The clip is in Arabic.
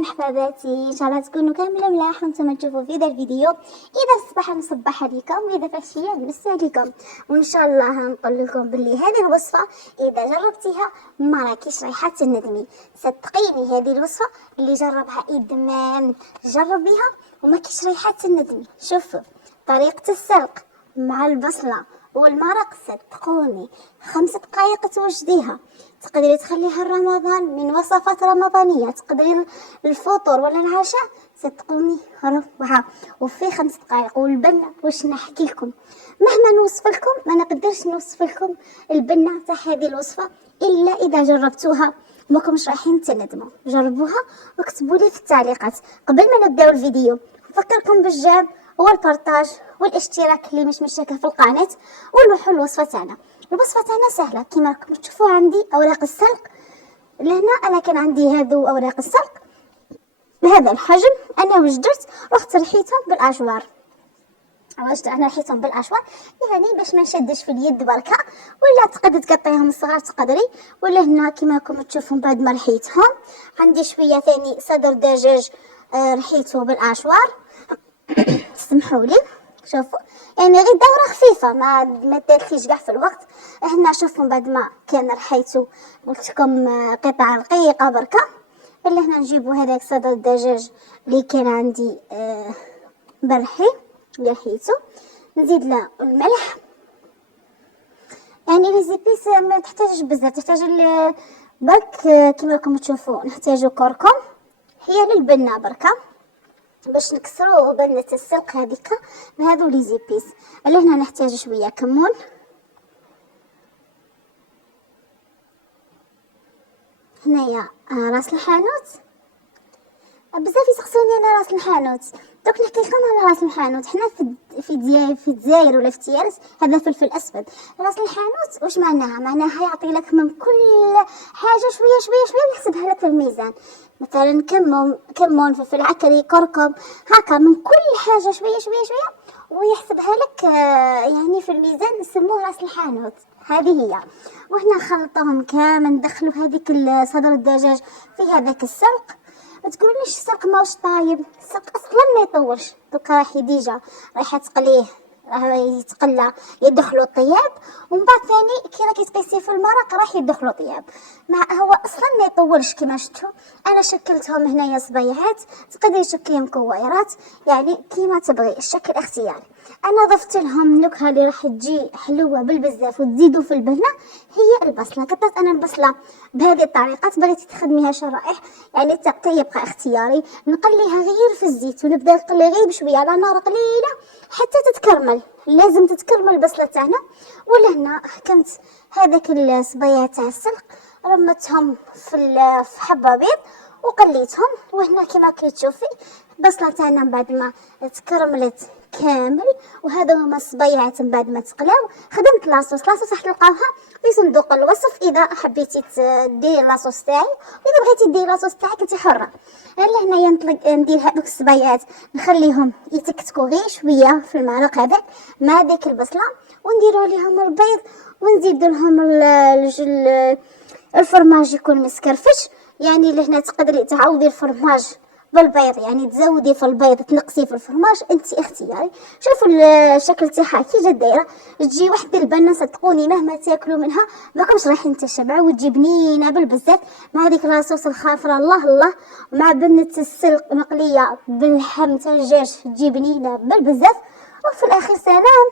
مرحبا حباباتي، ان شاء الله تكونوا كامله ملاح وانتم تشوفوا في هذا الفيديو. اذا الصباح نصبح عليكم واذا في العشيه نمسي عليكم، وان شاء الله نقول لكم باللي هذه الوصفه اذا جربتيها ما راكيش رايحه تندمي. صدقيني هذه الوصفه اللي جربها ادمان جربيها وما كيش رايحه تندمي. شوفوا طريقه السلق مع البصله والمرق، صدقوني 5 دقائق توجديها، تقدري تخليها رمضان من وصفات رمضانية، تقدري الفطور ولا العشاء، صدقوني روعة وفي 5 دقائق. والبنة واش نحكي لكم، مهما نوصف لكم ما نقدرش نوصف لكم البنة تاع هذه الوصفة إلا إذا جربتوها ماكمش رايحين تندموا. جربوها واكتبوا لي في التعليقات. قبل ما نبداو الفيديو نفكركم بالجيم والبارطاج والاشتراك اللي مش مشتركه في القناه، ونروحوا الوصفه تاعنا. الوصفه تاعنا سهله كما راكم تشوفوا. عندي اوراق السلق لهنا، انا كان عندي هذو اوراق السلق بهذا الحجم، انا وجدت رحت رحيتهم بالاشوار. انا رحيتهم بالاشوار يعني باش ما نشدش في اليد بركه، ولا تقدر تقطعيهم صغار تقدري، ولا هنا كما راكم تشوفون بعد ما رحيتهم. عندي شويه ثاني صدر دجاج رحيته بالاشوار سمحوا لي. شوفوا يعني غير دوره خفيفه ما دارتليش كاع في الوقت. هنا شوفوا بعد ما كان رحيتو قلت لكم قطع رقيقه بركه. اللي هنا نجيبوا هذاك صدر الدجاج اللي كان عندي برحي اللي رحيتو، نزيد له الملح. يعني لي زيبيس ما تحتاجش بزاف، تحتاج برك كما راكم تشوفوا. نحتاجو كركم، هي للبنه بركه باش نكسروا بنة السلق هذيك بهذو لي زيبيس. اللي هنا نحتاج شويه كمون، هنايا راس الحانوت. بزاف يسقسوني انا راس الحانوت، دوك نحكي لكم على راس الحانوت. حنا في الجزائر ولا في تيارس هذا فلفل اسود. راس الحانوت واش معناها يعطي لك من كل حاجه شويه شويه شويه ويحسبها لك في الميزان. مثلا كمون فلفل عكري كركم، هكا من كل حاجه شويه شويه شويه ويحسبها لك يعني في الميزان. نسموه راس الحانوت، هذه هي. وهنا خلطهم كامل، ندخلوا هذيك صدر الدجاج في هذاك السلق. ما تقولونيش السلق ماهوش طايب، السلق اصلا ما يطولش. دوكا راهي ديجا رايحه تقليه، راه يتقلى يدخلوا طياب، ومن بعد ثاني كي راكي تقيسيه في المرق راح يدخلوا طياب. هو اصلا ما يطولش. كما شفتوا انا شكلتهم هنايا صبيعات، تقدري تشكليهم كويرات يعني كيما تبغي، الشكل اختياري. انا ضفت لهم نكهه اللي راح تجي حلوه بالبزاف وتزيدوا في البنه، هي البصله. قطعت انا البصله بهذه الطريقه، بغيتي تخدميها شرائح يعني التقطيع يبقى اختياري. نقليها غير في الزيت ونبدا نقلي غير بشويه على نار قليله حتى تتكرمل. لازم تتكرمل البصله تاعنا. ولا هنا حكمت هذاك الصبيات تاع السلق رمتهم في حبه بيض وقليتهم. وهنا كما كتشوفي البصله تاعنا بعد ما تكرملت كامل، وهذا هما الصبيعات من بعد ما تقلاو. خدمت لاصوص راح تلقاوها في صندوق الوصف اذا حبيتي ديري لاصوص تاعي، واذا بغيتي ديري لاصوص تاعك انت حره. الا هنايا ندير هذوك الصبيعات نخليهم يتكتكوا غير شويه في المعلق هذاك مع ديك البصله، ونديروا عليهم البيض ونزيد لهم الفرماج يكون مسكرفش. يعني لهنا تقدري تعوضي الفرماج بالبيض، يعني تزودي في البيض تنقصي في الفرماج، انت اختياري. شوفوا الشكل تاعها كي جات دايره، تجي واحده البنه صدقوني مهما تاكلوا منها ماكمش رايحين تشبعوا، وتجي بنينه بالبزاف مع هذيك لاصوص الخضراء الله الله، ومع بنه السلق مقليه باللحم تاع الدجاج تجي بنينه بالبزاف. وفي الاخير سلام.